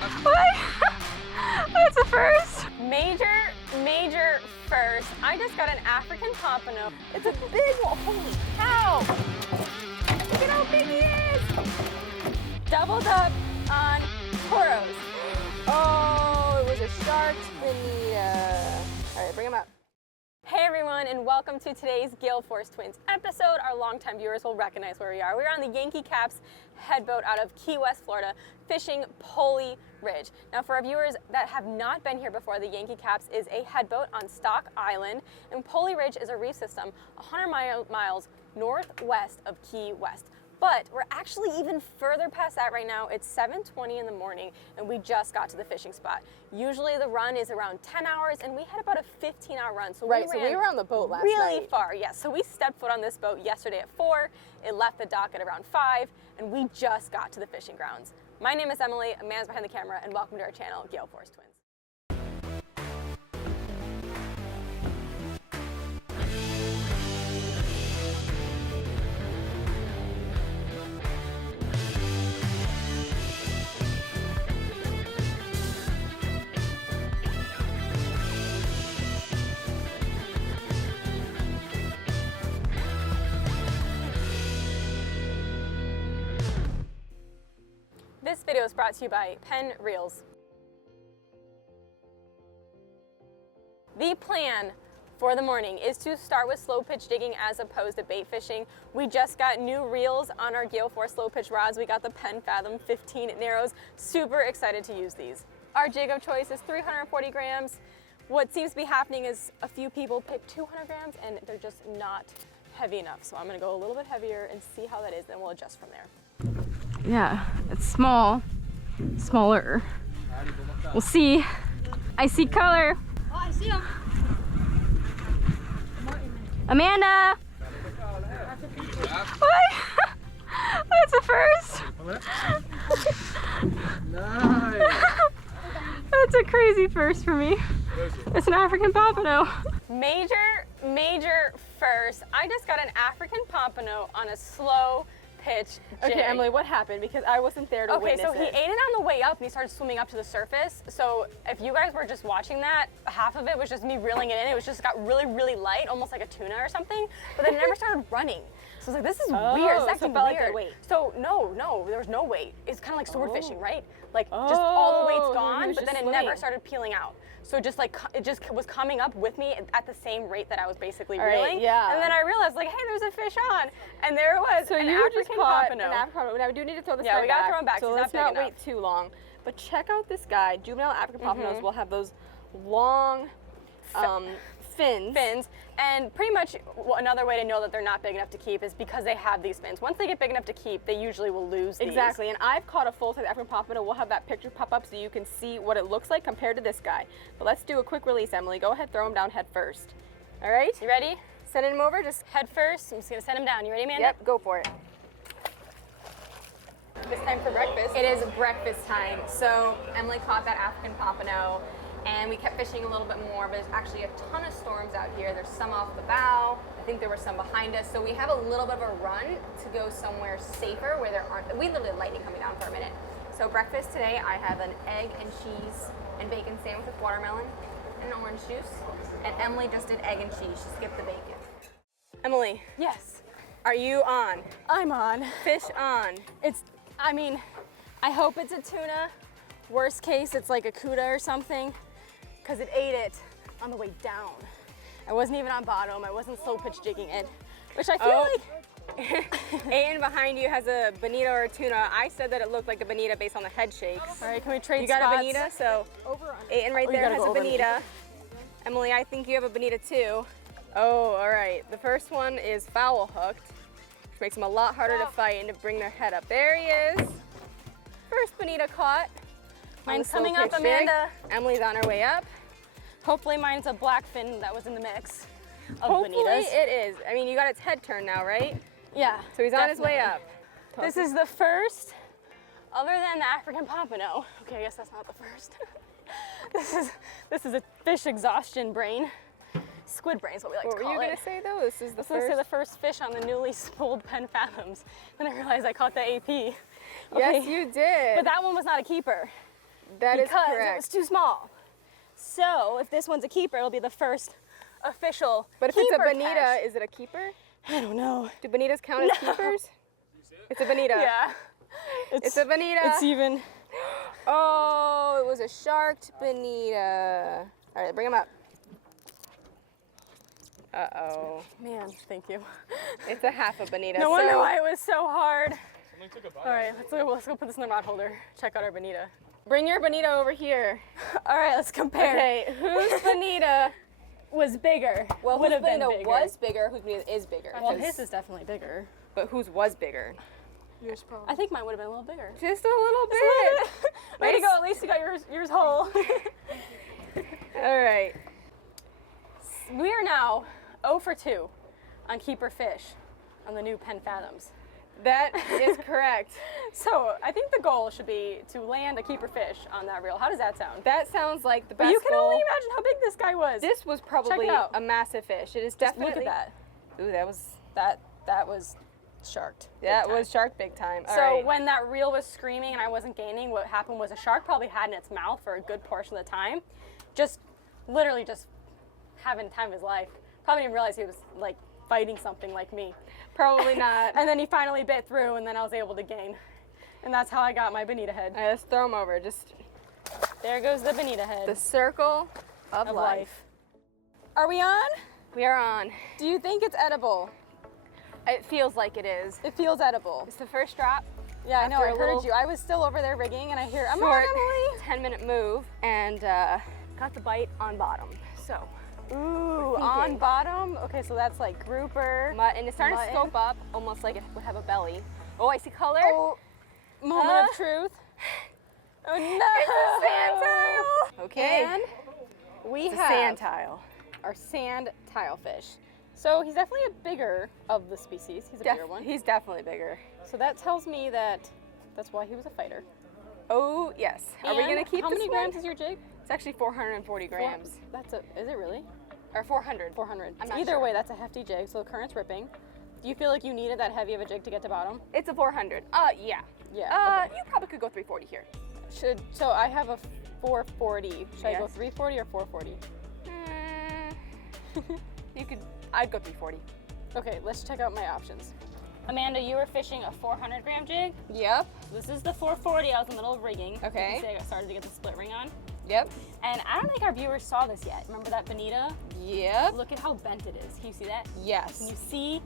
What? That's a first. Major first. I just got an African pompano. It's a big one. Holy cow! Look at how big he is! Doubled up on toros. Oh, it was a shark bonita. All right, bring him up. Hey everyone, and welcome to today's Gale Force Twins episode. Our longtime viewers will recognize where we are. We're on the Yankee Capts headboat out of Key West, Florida, fishing Pulley Ridge. Now, for our viewers that have not been here before, the Yankee Capts is a headboat on Stock Island, and Pulley Ridge is a reef system 100 miles northwest of Key West. But we're actually even further past that right now. It's 7:20 in the morning and we just got to the fishing spot. Usually the run is around 10 hours and we had about a 15-hour run. So we were on the boat last night. Really far, yes. So we stepped foot on this boat yesterday at 4. It left the dock at around 5 and we just got to the fishing grounds. My name is Emily, a man's behind the camera, and welcome to our channel, Gale Force Twins. This video is brought to you by Penn Reels. The plan for the morning is to start with slow pitch digging as opposed to bait fishing. We just got new reels on our Gale Force slow pitch rods. We got the Penn Fathom 15 Narrows. Super excited to use these. Our jig of choice is 340 grams. What seems to be happening is a few people pick 200 grams and they're just not heavy enough. So I'm gonna go a little bit heavier and see how that is, then we'll adjust from there. Yeah, it's smaller. We'll see. I see color. Oh, I see him. Amanda! What? That's a first. Nice. That's a crazy first for me. It's an African pompano. Major first. I just got an African pompano on a slow pitch jig. Okay, Emily, what happened? Because I wasn't there to witness so he ate it on the way up and he started swimming up to the surface. So if you guys were just watching that, half of it was just me reeling it in. It was just got really light, almost like a tuna or something. But then it never started running. So I was like, this is weird. It's acting felt weird. like weight. So no, there was no weight. It's kind of like sword fishing, right? Like just all the weight's gone, but then it never started peeling out. So it just was coming up with me at the same rate that I was basically reeling. Yeah. And then I realized, like, hey, there's a fish on, and there it was. So an you African just caught pompano. an African pompano. Now we do need to throw this guy Yeah, we gotta back. throw him back. So He's let's not not big wait too long. But check out this guy. Juvenile African pompanos will have those long fins. And pretty much another way to know that they're not big enough to keep is because they have these fins. Once they get big enough to keep, they usually will lose these. Exactly, and I've caught a full-size African pompano. We'll have that picture pop up so you can see what it looks like compared to this guy. But let's do a quick release, Emily. Go ahead, throw him down head first. All right? You ready? Sending him over, just Head first. I'm just gonna send him down. You ready, Amanda? Yep, go for it. It's time for breakfast. It is breakfast time. So Emily caught that African pompano and we kept fishing a little bit more, but there's actually a ton of storms out here. There's some off the bow. I think there were some behind us. So we have a little bit of a run to go somewhere safer where there aren't, we literally had lightning coming down for a minute. So breakfast today, I have an egg and cheese and bacon sandwich with watermelon and orange juice. And Emily just did egg and cheese. She skipped the bacon. Emily. Yes. Are you on? I'm on. Fish on. I hope it's a tuna. Worst case, it's like a cuda or something, because it ate it on the way down. I wasn't even on bottom. I wasn't slow pitch jigging it, which I feel like. Aiden behind you has a bonita or a tuna. I said that it looked like a bonita based on the head shakes. All right, can we trade You got spots? a bonita, so Aiden right there has a bonita. Emily, I think you have a bonita too. Oh, all right. The first one is foul hooked, which makes them a lot harder to fight and to bring their head up. There he is. First bonita caught. Mine's coming up, Amanda. Emily's on her way up. Hopefully mine's a blackfin that was in the mix of Hopefully bonitas. it is. I mean, you got its head turned now, right? Yeah. So he's on his way definitely. up. This is the first, other than the African pompano. Okay, I guess that's not the first. This is a fish exhaustion brain. Squid brain is what we like to call it. What were you gonna say though? This is the This is the first fish on the newly spooled Penn Fathoms. Then I realized I caught the AP. Yes, you did. But that one was not a keeper. That is because correct. it was too small. So if this one's a keeper, it'll be the first official But if it's a keeper bonita, catch. is it a keeper? I don't know. Do bonitas count as keepers? It's a bonita. Yeah. It's a bonita. It's even. Oh, it was a sharked bonita. All right, bring him up. Uh-oh. Man, thank you. It's a half a bonita. No wonder so- why it was so hard. All right, let's go put this in the rod holder. Check out our bonita. Bring your bonita over here. All right, let's compare. Okay, whose bonita Was bigger. well, would whose have been bonita bigger. was bigger, whose bonita is bigger? Well, 'Cause- his is definitely bigger. but whose was bigger? Yours probably. I think mine would have been a little bigger. Just a little bit. Way to go, at least you got yours whole. All right. We are now 0 for 2 on keeper fish on the new Penn Fathoms. That is correct. So I think the goal should be to land a keeper fish on that reel. How does that sound? That sounds like the But best you can goal. only imagine how big this guy was. This was probably out. a massive fish. It is Just definitely. look at that. Ooh, that was That was sharked. big that time. was shark big time. All So right. when that reel was screaming and I wasn't gaining, what happened was a shark probably had in its mouth for a good portion of the time, just literally just having the time of his life. Probably didn't realize he was like fighting something like me. Probably not. And then he finally bit through, and then I was able to gain. And that's how I got my bonita head. All right, let's throw him over. Just There goes the bonita head the circle of life. Are we on? We are on. Do you think it's edible? It feels like it is. It feels edible. It's the first drop. Yeah, I know. After I a heard little you. I was still over there rigging, and I hear, I'm Short on, 10-minute move, and got the bite on bottom. So, Emily. Ooh, peeking. on bottom. Okay, so that's like grouper. and it's starting to Mutton. scope up, almost like it would have a belly. Oh, I see color. Oh, moment Huh? of truth. Oh no! It's a sand tile. Okay. And we It's a have sand tile. our sand tile fish. So he's definitely a bigger of the species. He's a bigger one. He's definitely bigger. So that tells me that that's why he was a fighter. Oh, yes. Are we And going to keep how this many one? grams is your jig? It's actually 440 grams. Is it really? Or 400. 400. I'm not Either sure. way, that's a hefty jig. So the current's ripping. Do you feel like you needed that heavy of a jig to get to bottom? It's a 400. Yeah. Yeah. Okay. You probably could go 340 here. So I have a 440. Should I go Yes. 340 or 440? I'd go 340. Okay, let's check out my options. Amanda, you were fishing a 400 gram jig. Yep. This is the 440. I was in the middle of rigging. Okay. You can see I got started to get the split ring on. Yep. And I don't think our viewers saw this yet. Remember that bonita? Yep. Look at how bent it is. Can you see that? Yes. Can you see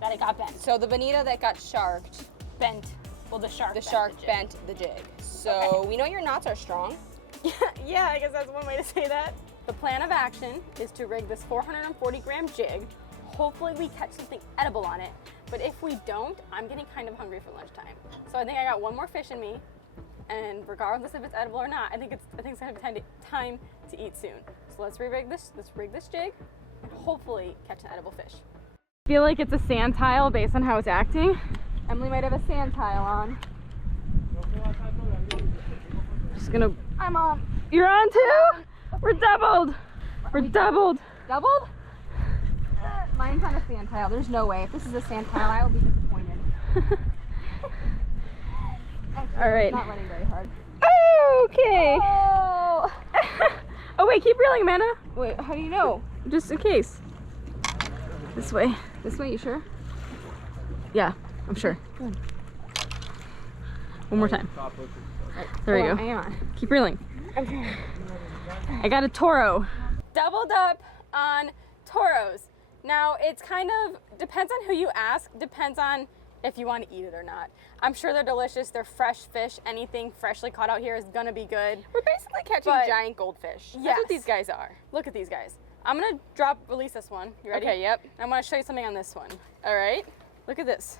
that it got bent? So the bonita that got sharked, Bent. Well, the shark. the bent shark jig. bent the jig. So we know your knots are strong. Yeah, I guess that's one way to say that. The plan of action is to rig this 440 gram jig. Hopefully we catch something edible on it. But if we don't, I'm getting kind of hungry for lunchtime. So I think I got one more fish in me. And regardless if it's edible or not, I think it's gonna be time to eat soon. So let's rig this jig and hopefully catch an edible fish. I feel like it's a sand tile based on how it's acting. Emily might have a sand tile on. Just gonna. I'm on. You're on too? We're doubled. We're doubled. Doubled? Mine's on a sand tile. There's no way. If this is a sand tile, I will be disappointed. Actually, All right. it's not running very hard. Okay. Oh! Oh wait, keep reeling, Amanda. Wait, how do you know? Just in case. This way. This way, you sure? Yeah, I'm sure. Good. One more time. There we Hold go. on, hang on. Keep reeling. Okay. I got a toro. Doubled up on toros. Now it's kind of depends on who you ask, depends on if you want to eat it or not. I'm sure they're delicious. They're fresh fish. Anything freshly caught out here is gonna be good. We're basically catching But- giant goldfish. That's Yes. what these guys are. Look at these guys. I'm gonna release this one. You ready? Okay, yep. I'm gonna show you something on this one. All right. Look at this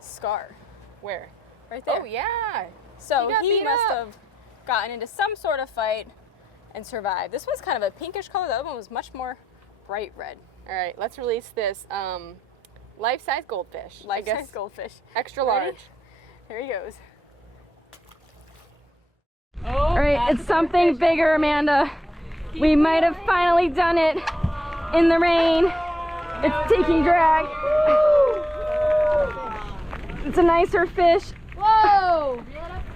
scar Where? right there. Oh, yeah. So got he beat must up. have gotten into some sort of fight and survived. This was kind of a pinkish color. The other one was much more bright red. All right, let's release this life-size goldfish. I Life-size guess goldfish. extra Ready? large. Here he goes. All right, it's something bigger, Amanda. We might have finally done it in the rain. It's taking drag. It's a nicer fish. Whoa!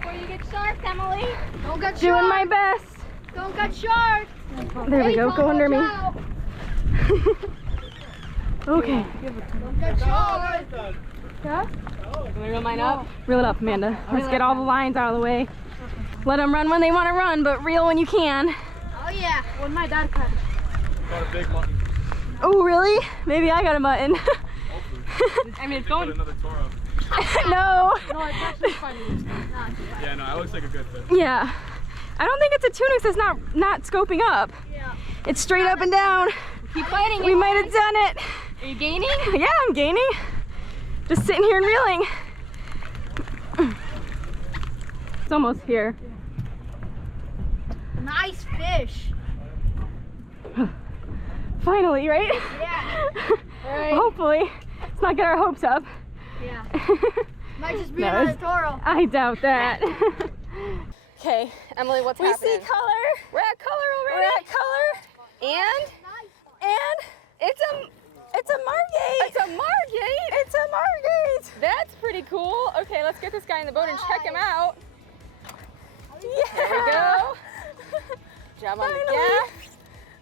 before you get sharked, Emily. Don't get Doing sharked. my best. Don't get sharked. There we go. Go under me. Watch out. Okay. Don't get sharked. Yeah? You wanna reel mine up? Reel it up, Amanda. Let's get all the lines out of the way. Let them run when they want to run, but reel when you can. Oh yeah. When my dad cut. Got a big mutton. Oh, really? Maybe I got a mutton. I mean, it's going. Another Toro. No. No, it's actually funny. Yeah, no, that looks like a good fish. Yeah. I don't think it's a tuna because it's not scoping up. Yeah. It's straight up and down. Keep fighting. We might have done it. Are you gaining? Yeah, I'm gaining. Just sitting here and reeling. It's almost here. Nice fish. Finally, right? Yeah. Right. Hopefully. Let's not get our hopes up. Yeah. Might just be No, another it's- Toro. I doubt that. Okay, Emily, what's We happening? see color. We're at color already. We're at color. And it's a margate. It's a margate. It's a margate. That's pretty cool. Okay, let's get this guy in the boat and check him out. Yeah. There we go. Jump on the Finally. gas.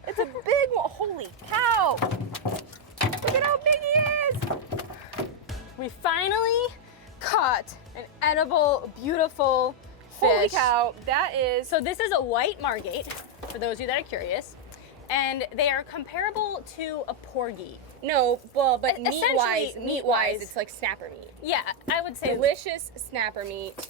It's a big one. Holy cow. Look at how big he is. We finally caught an edible, beautiful fish. Holy cow. That is. So this is a white margate, for those of you that are curious, and they are comparable to a porgy. No, well, but Essentially, meat-wise, it's like snapper meat. Yeah, I would say Delicious snapper meat.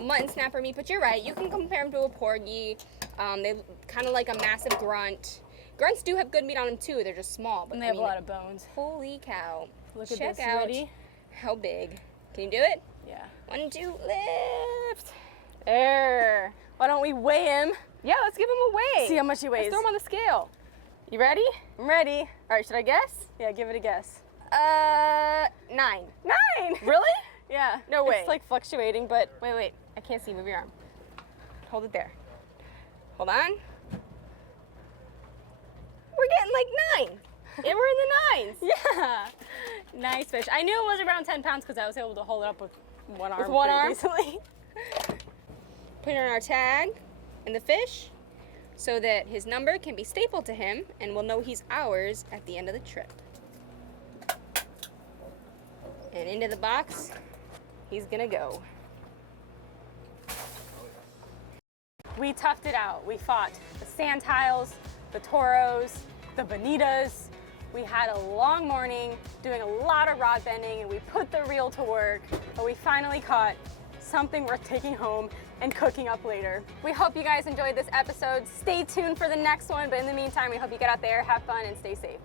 Mutton snapper meat, but you're right. You can compare them to a porgy. They kind of like a massive grunt. Grunts do have good meat on them too. They're just small, but and they I have mean, a lot of bones. holy cow! Look at Check this, out ready? how big. Can you do it? Yeah. 1, 2, lift. There. Why don't we weigh him? Yeah, let's give him a weigh. See how much he Let's weighs. throw him on the scale. You ready? I'm ready. All right, should I guess? Yeah, give it a guess. 9. 9. Really? Yeah. No way. It's like fluctuating, but Wait. I can't see. Move your arm. Hold it there. Hold on. We're getting like 9. And we're in the 9s. yeah. Nice fish. I knew it was around 10 pounds because I was able to hold it up with one arm. With one pretty arm? decently. Put it on our tag and the fish so that his number can be stapled to him and we'll know he's ours at the end of the trip. And into the box, he's gonna go. We toughed it out. We fought the sand tiles, the toros, the bonitas. We had a long morning doing a lot of rod bending and we put the reel to work, but we finally caught something worth taking home and cooking up later. We hope you guys enjoyed this episode. Stay tuned for the next one, but in the meantime, we hope you get out there, have fun, and stay safe.